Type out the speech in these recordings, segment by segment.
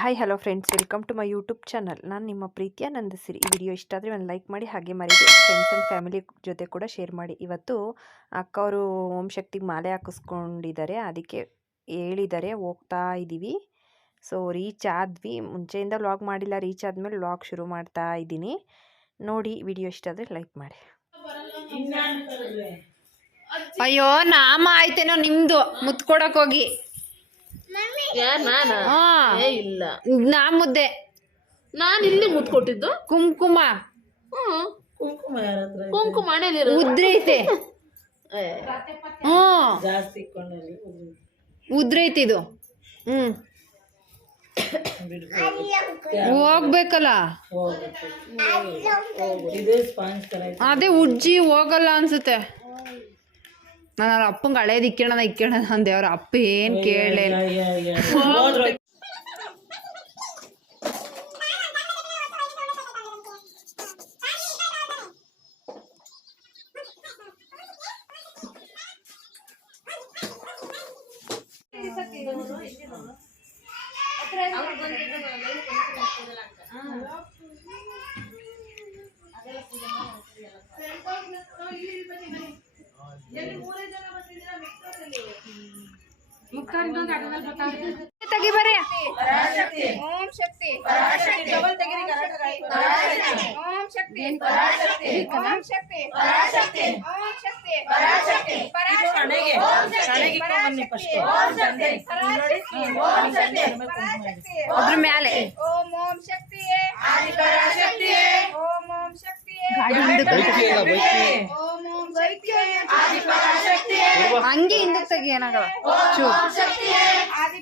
Hi hello friends welcome to my YouTube channel ನಾನು ನಿಮ್ಮ ಪ್ರೀತಿಯ ನಂದಸಿರಿ. ಈ ವಿಡಿಯೋ ಇಷ್ಟ ಆದರೆ ಒಂದು ಲೈಕ್ ಮಾಡಿ ಹಾಗೆ ಮರೀದೆ ಫ್ರೆಂಡ್ಸ್ ಆ್ಯಂಡ್ ಫ್ಯಾಮಿಲಿ ಜೊತೆ ಕೂಡ ಶೇರ್ ಮಾಡಿ. ಇವತ್ತು ಅಕ್ಕ ಅವರು ಓಂ ಶಕ್ತಿಗೆ ಮಾಲೆ ಹಾಕಿಸ್ಕೊಂಡಿದ್ದಾರೆ. ಅದಕ್ಕೆ ಹೇಳಿದ್ದಾರೆ ಹೋಗ್ತಾ ಇದ್ದೀವಿ ಸೊ ರೀಚ್ ಆದ್ವಿ. ಮುಂಚೆಯಿಂದ ವ್ಲಾಗ್ ಮಾಡಿಲ್ಲ ರೀಚ್ ಆದಮೇಲೆ ವ್ಲಾಗ್ ಶುರು ಮಾಡ್ತಾ ಇದ್ದೀನಿ. ನೋಡಿ ವಿಡಿಯೋ ಇಷ್ಟ ಆದರೆ ಲೈಕ್ ಮಾಡಿ. ಅಯ್ಯೋ ನಾಮ ಆಯ್ತೇನೋ ನಿಮ್ಮದು ಮುತ್ಕೊಡಕ್ ಹೋಗಿ. ನಾನು? ನಾ ಮುದ್ದೆ. ನಾನು ಇಲ್ಲಿ ಮುದ್ದು ಕೊಟ್ಟಿದ್ದು ಕುಂಕುಮ ಕುಂಕುಮ ಯಾರ ಹತ್ರ ಇದೆ? ಉದ್ರೈತೆ ಜಾಸ್ತಿ ಇದು. ಹ್ಮ್ ಹೋಗ್ಬೇಕಲ್ಲ. ಅದೇ ಉಜ್ಜಿ ಹೋಗಲ್ಲ ಅನ್ಸುತ್ತೆ. ನಾನು ಅವ್ರ ಅಪ್ಪಂಗೆ ಹಳೇದು ಇಕ್ಕೋಣ ಇಕ್ಕೋಣ ಅಂದೆ ಅವ್ರ ಅಪ್ಪ ಏನ್ ಕೇಳೇ ತೆಗಿಬರ್ರಿ ಓಂ ಶಕ್ತಿ ಡಬಲ್ ತೆಗಿರಿ ಓಂ ಶಕ್ತಿ ಓಂ ಶಕ್ತಿ ಓಂ ಶಕ್ತಿ ಅದ್ರ ಮ್ಯಾಲೆ ಓಂ ಓಂ ಶಕ್ತಿಯೇ ಓಂ ಓಂ ಶಕ್ತಿಯೇ ಗಾಡಿ ಹಂಗೆ ಹಿಂದಕ್ಕೆ ತೆಗಿ ಏನಾಗಲ್ಲ ಚೂ ಶಕ್ತಿಯೇ ಆದಿ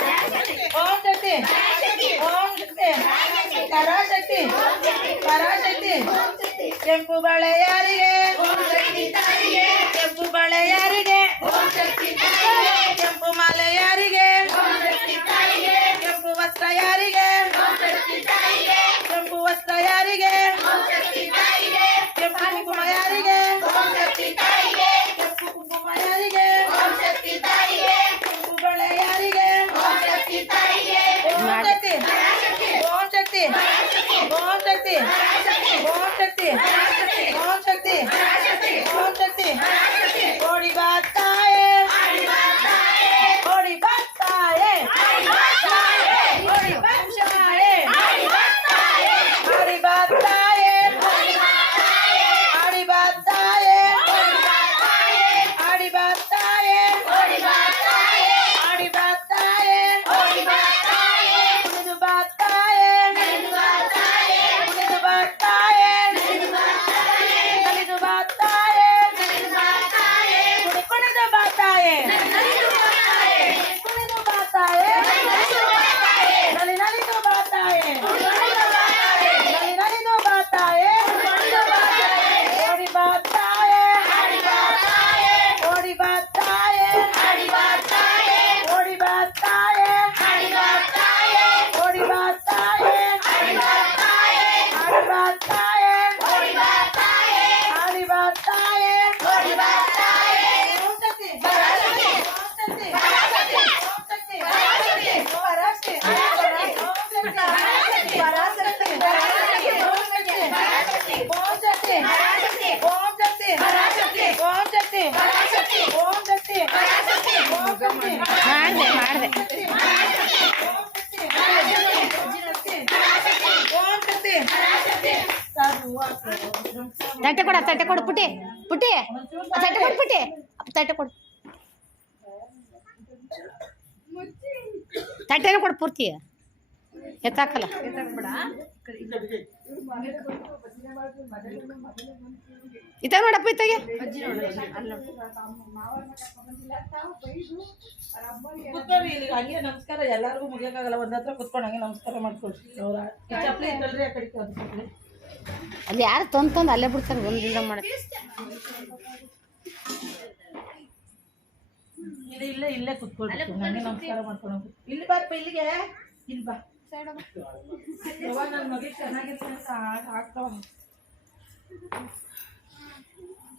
ಶಕ್ತಿ ಓಂ ಶಕ್ತಿ ಓಂ ಶಕ್ತಿ ಪರಾಶಕ್ತಿ ಪರಾಶಕ್ತಿ ಕೆಂಪು ಬಳೆ ಯಾರಿಗೆ ಕೆಂಪು ಬಳೆ ಯಾರಿಗೆ ಕೆಂಪು ಮಾಲೆ ಯಾರಿಗೆ ಕೆಂಪು ವಸ್ತ್ರ ಯಾರಿಗೆ ಕೆಂಪು ವಸ್ತ್ರ ಯಾರಿಗೆ ಕೆಂಪು ಕುಂಕುಮ ಯಾರಿಗೆ 来来、はい、は、ಮಾಡಿದೆ ಮಾಡಿದೆ. ತಟ್ಟೆ ಕೊಡ, ತಟ್ಟೆ ಕೊಡು ಪುಟಿ ಪುಟಿ ತಟ್ಟೆ ಕೊಡು ಪುಟಿ ತಟ್ಟೆ ಕೊಡು. ತಟ್ಟೆನ ಕೊಡು ಪೂರ್ತಿ. ಎತ್ತಾಕಲ್ಲ. ಇತ್ತ ನೋಡಪ್ಪ ಇತ್ತಾಗೆ? ಹಂಗೆ ನಮಸ್ಕಾರ ಎಲ್ಲರಿಗೂ ಮುಗಿಯೋಕ್ಕಾಗಲ್ಲ. ಒಂದ್ ಹತ್ರ ಕುತ್ಕೊಂಡು ಹಂಗೆ ನಮಸ್ಕಾರ ಮಾಡ್ಕೊಳ್ರಿ ಅವ್ರ ಚಪ್ಪಲಿ ಇಟ್ಟಲ್ರಿ ಆ ಕಡೆ ಅದು ಅಲ್ಲಿ ಯಾರು ತಂದು ತಂದು ಅಲ್ಲೇ ಬಿಡ್ತಾರೆ ಒಂದು ದಿನ ಮಾಡಿ ಇಲ್ಲ ಇಲ್ಲೇ ಇಲ್ಲೇ ಕುತ್ಕೊಳ್ರಿ ಹಂಗೆ ನಮಸ್ಕಾರ ಮಾಡ್ಕೊಂಡು ಇಲ್ಲಿ ಬಾರಪ್ಪ ಇಲ್ಲಿಗೆ. ಇಲ್ಲಿ ಬಾ.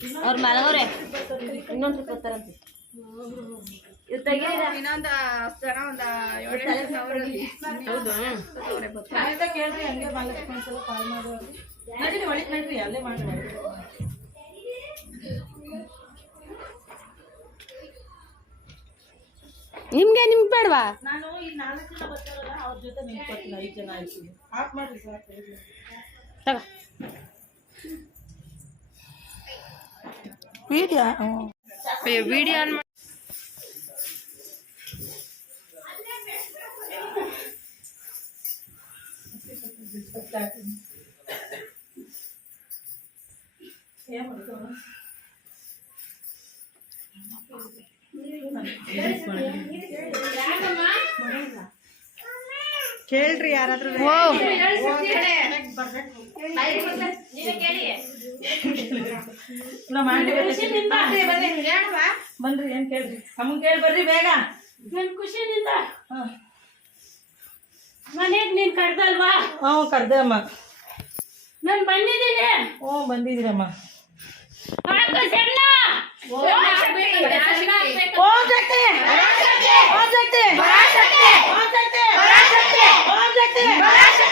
ಅವ್ರ ಮಲಗೋರೆ ಇನ್ನೊಂದು ಕೊಡ್ತಾರಂತೆ ಆಯ್ತಾ ಕೇಳ್ರಿ ಹಂಗೆ ಮಹಾಲಕ್ಷ್ಮಿ ಒಂದ್ಸಲ ಕಾಲ್ ಮಾಡುವ ನಡೀರಿ ಒಳಗೆ ನಡ್ರಿ ಅಲ್ಲೇ ಮಾಡಿ ನಿಮ್ಗೆ ನಿಮ್ಗೆ ಬೇಡವಾ? ನಾನು ಈ ನಾಲ್ಕು ಜನ ಬರ್ತಾರಲ್ಲ ಅವ್ರ ಜೊತೆ ನಿಂತ್ಕೊತೀನಿ ಐದು ಜನ ಆಯ್ತು. ಹಾಕ್ ಮಾಡ್ರಿ ಸರ್ ತಗೋ. వీడియో వీడియో అనమాట ఏమవుతుందా ಕೇಳ್ರಿ ಯಾರಾದ್ರೂ ಓ ಬನ್ರಿ ಏನ್ ಕೇಳ್ರಿ? ಅಮ್ಮನ್ ಕೇಳಿ ಬರ್ರಿ ಬೇಗ. ನನ್ ಖುಷಿನಿಂದ ಹಾ. ಮನೆಗ್ ನೀನ್ ಕರ್ದಲ್ವಾ? ಹ್ಞೂ ಕರ್ದೆ ಅಮ್ಮ ನಾನ್ ಬಂದಿದ್ದೀನಿ. ಹ್ಞೂ ಬಂದಿದ್ದೀರಮ್ಮ. Onde é que? Onde é que? Onde é que? Onde é que? Onde é que? Onde é que?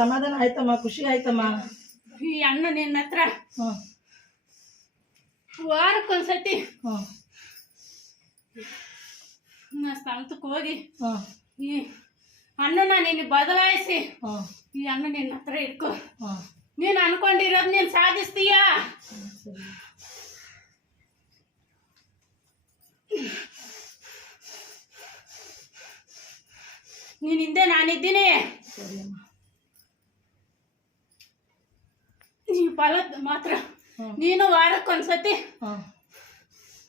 ಸಮಾಧಾನ ಆಯ್ತಮ್ಮ ಖುಷಿ ಆಯ್ತಮ್ಮ? ಈ ಅಣ್ಣ ನಿನ್ನ ಹತ್ರ ವಾರಕ್ಕೊಂದ್ಸತಿ. ನಾ ಸ್ಥಳಕ್ಕೆ ಹೋಗಿ ಈ ಅಣ್ಣನ ನೀನು ಬದಲಾಯಿಸಿ. ಈ ಅಣ್ಣ ನಿನ್ನ ಹತ್ರ ಇಟ್ಕೋ. ನೀನು ಅನ್ಕೊಂಡಿರೋದು ನೀನು ಸಾಧಿಸ್ತೀಯ? ಸರಿ ನೀನ್ ಹಿಂದೆ ನಾನಿದ್ದೀನಿ. ಸರಿ ಅಮ್ಮ. ನೀ ಫಲ ಮಾತ್ರ. ನೀನು ವಾರಕ್ಕೊಂದ್ಸತಿ ಹ್ಞೂ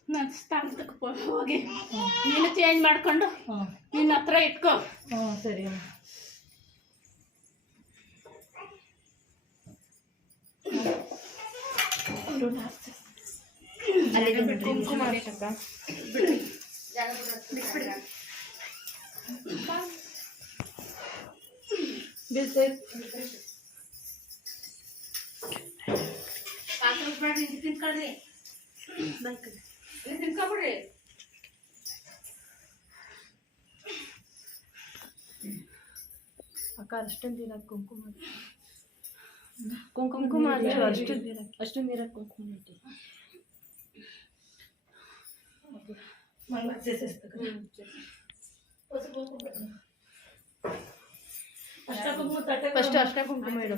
ನನ್ನ ಸ್ಥಾನಕ್ಕೆ ಹೋಗಿ. ನೀನು ಚೇಂಜ್ ಮಾಡ್ಕೊಂಡು ಹ್ಞೂ ನಿನ್ನ ಹತ್ರ ಇಟ್ಕೋ. ಹ್ಞೂ ಸರಿ. ತಿನ್ಕೊಬಿಡ್ರಿ ಅಕ್ಕ ಅಷ್ಟೊಂದು ದಿನ ಕುಂಕುಮ ಕುಂಕುಮ ಅದು ಅಷ್ಟು ಅಷ್ಟೊಂದು ನೀರ ಕುಂಕುಮ ಇಟ್ಟು ಮಂಗಳ ಅಷ್ಟ ಕುಂಕುಮ ತಟ್ಟೆ ಫಸ್ಟ್ ಅಷ್ಟೇ ಕುಂಕುಮ ಇಡು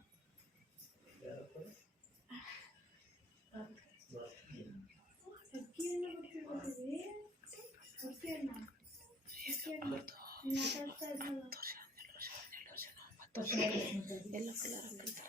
ಅದಷ್ಟು ಆ,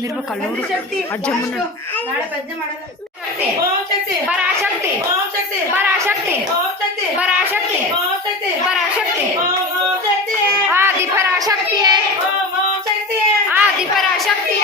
ನಿರ್ವ ಕಲ್ಲೂರು ಅಜ್ಜಮ್ಮನ ಪರಾಶಕ್ತಿ ಪರಾಶಕ್ತಿ ಪರಾಶಕ್ತಿ ಪರಾಶಕ್ತಿ ಆದಿ ಪರಾಶಕ್ತಿ ಆದಿ ಪರಾಶಕ್ತಿ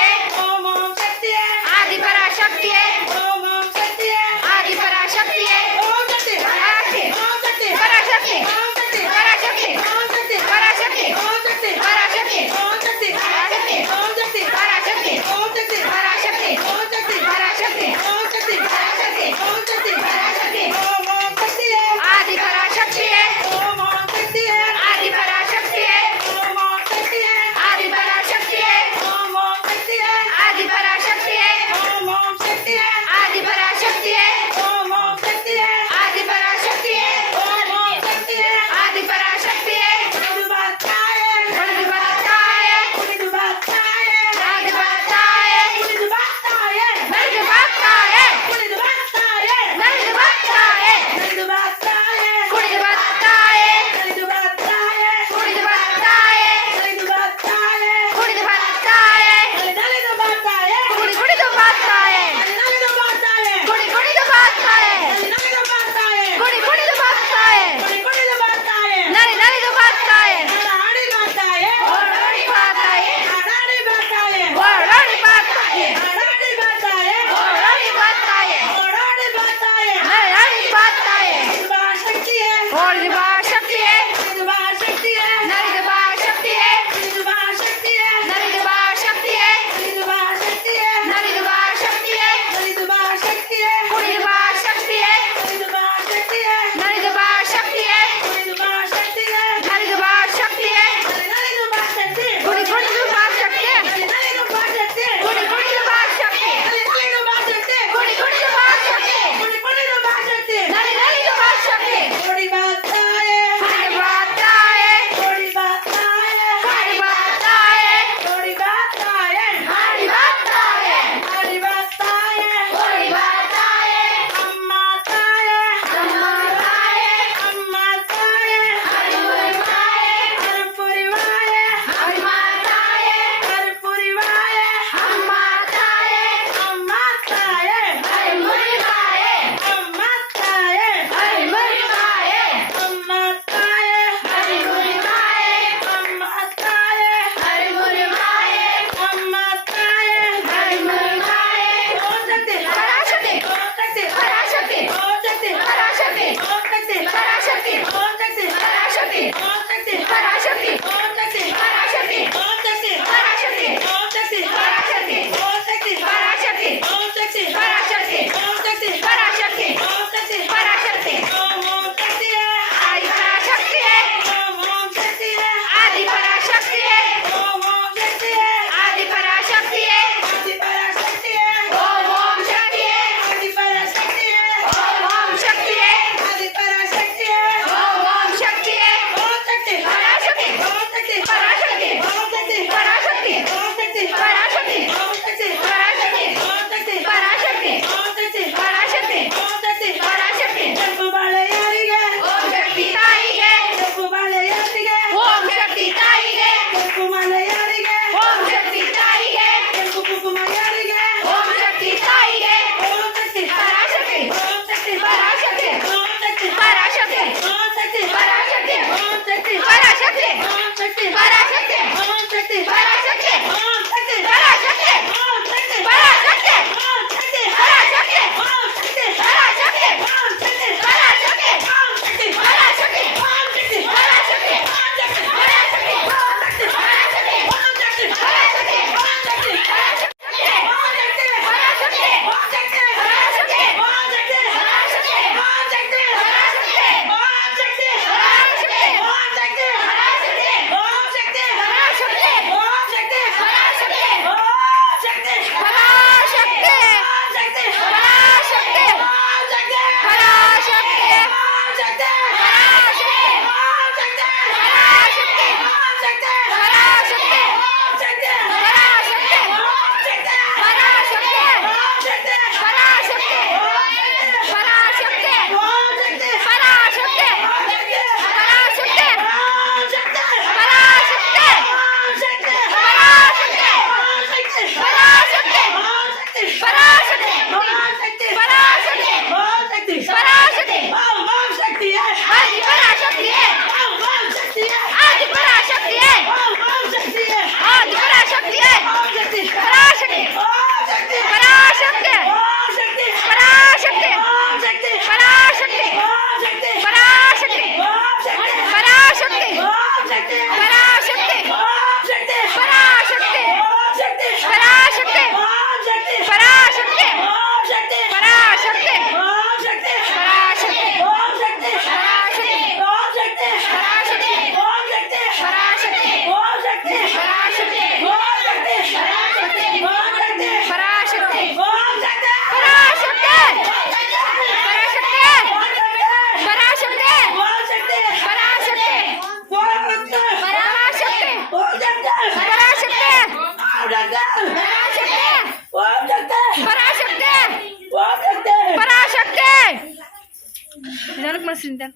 yüzünden.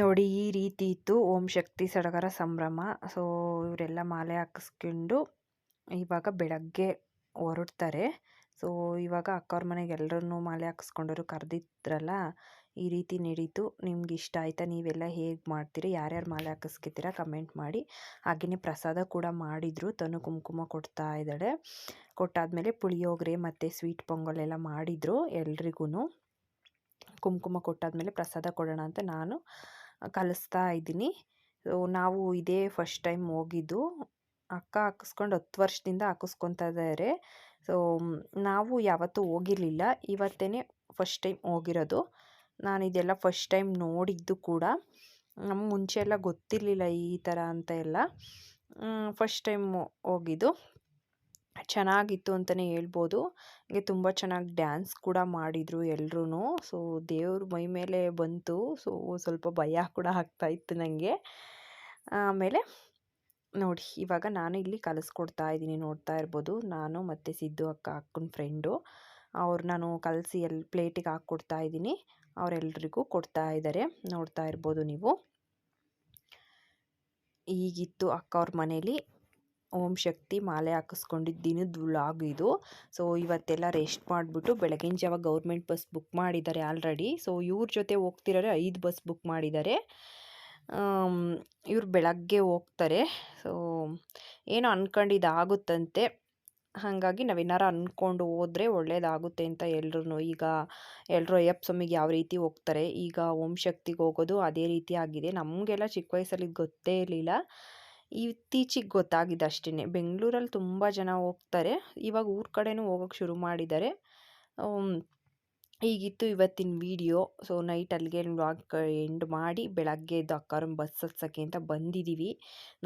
ನೋಡಿ, ಈ ರೀತಿ ಇತ್ತು ಓಂ ಶಕ್ತಿ ಸಡಗರ ಸಂಭ್ರಮ. ಸೊ ಇವರೆಲ್ಲ ಮಾಲೆ ಹಾಕಿಸ್ಕೊಂಡು ಇವಾಗ ಬೆಳಗ್ಗೆ ಹೊರಡ್ತಾರೆ. ಸೊ ಇವಾಗ ಅಕ್ಕವ್ರ ಮನೆಗೆ ಎಲ್ಲರನ್ನೂ ಮಾಲೆ ಹಾಕಿಸ್ಕೊಂಡವರು ಕರೆದಿದ್ರಲ್ಲ ಈ ರೀತಿ ನಡೀತು. ನಿಮ್ಗೆ ಇಷ್ಟ ಆಯ್ತಾ? ನೀವೆಲ್ಲ ಹೇಗೆ ಮಾಡ್ತೀರಿ? ಯಾರ್ಯಾರು ಮಾಲೆ ಹಾಕಿಸ್ಕೊತೀರಾ? ಕಮೆಂಟ್ ಮಾಡಿ. ಹಾಗೆಯೇ ಪ್ರಸಾದ ಕೂಡ ಮಾಡಿದರು. ತನು ಕುಂಕುಮ ಕೊಡ್ತಾ ಇದ್ದಾಳೆ. ಕೊಟ್ಟಾದಮೇಲೆ ಪುಳಿಯೋಗರೆ ಮತ್ತು ಸ್ವೀಟ್ ಪೊಂಗಲ್ ಎಲ್ಲ ಮಾಡಿದರು ಎಲ್ರಿಗೂ ಕುಂಕುಮ ಕೊಟ್ಟಾದಮೇಲೆ ಪ್ರಸಾದ ಕೊಡೋಣ ಅಂತ ನಾನು ಕಲಿಸ್ತಾ ಇದ್ದೀನಿ. ಸೊ ನಾವು ಇದೇ ಫಸ್ಟ್ ಟೈಮ್ ಹೋಗಿದ್ದು. ಅಕ್ಕ ಹಾಕಿಸ್ಕೊಂಡು ಹತ್ತು ವರ್ಷದಿಂದ ಹಾಕಿಸ್ಕೊತಾ ಇದ್ದಾರೆ ಸೊ ನಾವು ಯಾವತ್ತೂ ಹೋಗಿರಲಿಲ್ಲ. ಇವತ್ತೇ ಫಸ್ಟ್ ಟೈಮ್ ಹೋಗಿರೋದು. ನಾನು ಇದೆಲ್ಲ ಫಸ್ಟ್ ಟೈಮ್ ನೋಡಿದ್ದು ಕೂಡ. ನಮ್ಗೆ ಮುಂಚೆ ಎಲ್ಲ ಗೊತ್ತಿರಲಿಲ್ಲ ಈ ಥರ ಅಂತ ಎಲ್ಲ. ಫಸ್ಟ್ ಟೈಮ್ ಹೋಗಿದ್ದು. ಚೆನ್ನಾಗಿತ್ತು ಅಂತಲೇ ಹೇಳ್ಬೋದು. ಹಾಗೆ ತುಂಬ ಚೆನ್ನಾಗಿ ಡ್ಯಾನ್ಸ್ ಕೂಡ ಮಾಡಿದರು ಎಲ್ರೂ ಸೊ, ದೇವ್ರ ಮೈ ಮೇಲೆ ಬಂತು. ಸೊ, ಸ್ವಲ್ಪ ಭಯ ಕೂಡ ಆಗ್ತಾ ಇತ್ತು ನನಗೆ. ಆಮೇಲೆ ನೋಡಿ, ಇವಾಗ ನಾನು ಇಲ್ಲಿ ಕಲಿಸ್ಕೊಡ್ತಾ ಇದ್ದೀನಿ, ನೋಡ್ತಾ ಇರ್ಬೋದು. ನಾನು ಮತ್ತು ಸಿದ್ದು ಅಕ್ಕ ಅಕ್ಕನ ಫ್ರೆಂಡು ಅವ್ರು ನಾನು ಕಲಸಿ ಎಲ್ಲಿ ಪ್ಲೇಟಿಗೆ ಹಾಕ್ಕೊಡ್ತಾ ಇದ್ದೀನಿ. ಅವರೆಲ್ರಿಗೂ ಕೊಡ್ತಾ ಇದ್ದಾರೆ ನೋಡ್ತಾ ಇರ್ಬೋದು ನೀವು. ಈಗಿತ್ತು ಅಕ್ಕ ಅವ್ರ ಮನೇಲಿ ಓಂ ಶಕ್ತಿ ಮಾಲೆ ಹಾಕಿಸ್ಕೊಂಡಿದ್ದ ದಿನದ ವ್ಲಾಗ್ ಇದು. ಸೊ ಇವತ್ತೆಲ್ಲ ರೆಸ್ಟ್ ಮಾಡಿಬಿಟ್ಟು ಬೆಳಗಿನ ಜಾವ ಗೌರ್ಮೆಂಟ್ ಬಸ್ ಬುಕ್ ಮಾಡಿದ್ದಾರೆ ಆಲ್ರೆಡಿ ಸೊ ಇವ್ರ ಜೊತೆ ಹೋಗ್ತಿರೋರೆ ಐದು ಬಸ್ ಬುಕ್ ಮಾಡಿದ್ದಾರೆ. ಇವ್ರು ಬೆಳಗ್ಗೆ ಹೋಗ್ತಾರೆ. ಸೊ ಏನೋ ಅಂದ್ಕೊಂಡಿದ್ದು ಹಾಗಾಗಿ ನಾವೇನಾರು ಅಂದ್ಕೊಂಡು ಹೋದರೆ ಒಳ್ಳೇದಾಗುತ್ತೆ ಅಂತ ಎಲ್ರೂ ಈಗ ಎಲ್ಲರೂ ಅಯ್ಯಪ್ಪ ಸ್ವಾಮಿಗೆ ಯಾವ ರೀತಿ ಹೋಗ್ತಾರೆ, ಈಗ ಓಂ ಶಕ್ತಿಗೆ ಹೋಗೋದು ಅದೇ ರೀತಿ ಆಗಿದೆ. ನಮಗೆಲ್ಲ ಚಿಕ್ಕ ವಯಸ್ಸಲ್ಲಿ ಗೊತ್ತೇ ಇರಲಿಲ್ಲ. ಇತ್ತೀಚಿಗೆ ಗೊತ್ತಾಗಿದೆ ಅಷ್ಟೇ ಬೆಂಗಳೂರಲ್ಲಿ ತುಂಬ ಜನ ಹೋಗ್ತಾರೆ. ಇವಾಗ ಊರ ಕಡೆನೂ ಹೋಗೋಕ್ಕೆ ಶುರು ಮಾಡಿದ್ದಾರೆ. ಹೀಗಿತ್ತು ಇವತ್ತಿನ ವಿಡಿಯೋ. ಸೊ, ನೈಟ್ ಅಲ್ಲಿಗೆ ವ್ಲಾಗ್ ಎಂಡ್ ಮಾಡಿ ಬೆಳಗ್ಗೆ ಎದ್ದು ಅಕ್ಕಾರನ್ನ ಬಸ್ ಹತ್ಸೋಕ್ಕೆ ಅಂತ ಬಂದಿದ್ದೀವಿ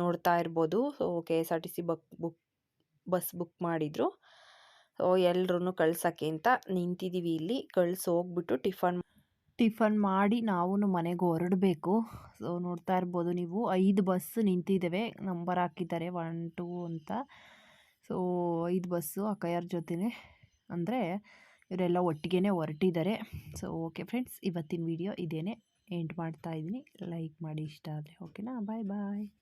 ನೋಡ್ತಾ ಇರ್ಬೋದು. So, K S R T C book, book bus book ಮಾಡಿದರು. ಸೊ ಎಲ್ಲರೂ ಕಳ್ಸೋಕ್ಕೆ ಅಂತ ನಿಂತಿದ್ದೀವಿ ಇಲ್ಲಿ. ಕಳ್ಸಿ ಹೋಗ್ಬಿಟ್ಟು ಟಿಫನ್ ಟಿಫನ್ ಮಾಡಿ ನಾವು ಮನೆಗೆ ಹೊರಡಬೇಕು. ಸೊ, ನೋಡ್ತಾ ಇರ್ಬೋದು ನೀವು. ಐದು ಬಸ್ ನಿಂತಿದ್ದಾವೆ ನಂಬರ್ ಹಾಕಿದ್ದಾರೆ. ಒನ್, ಟೂ ಅಂತ. ಸೊ, ಐದು ಬಸ್ಸು ಅಕ್ಕಯ್ಯರ ಜೊತೆನೇ. ಅಂದರೆ ಇವರೆಲ್ಲ ಒಟ್ಟಿಗೆ ಹೊರಟಿದ್ದಾರೆ ಸೊ, ಓಕೆ ಫ್ರೆಂಡ್ಸ್, ಇವತ್ತಿನ ವಿಡಿಯೋ ಇದೇನೆ. ಎಂಡ್ ಮಾಡ್ತಾ ಇದ್ದೀನಿ. ಲೈಕ್ ಮಾಡಿ, ಇಷ್ಟ ಆದರೆ. ಓಕೆನಾ? ಬಾಯ್ ಬಾಯ್.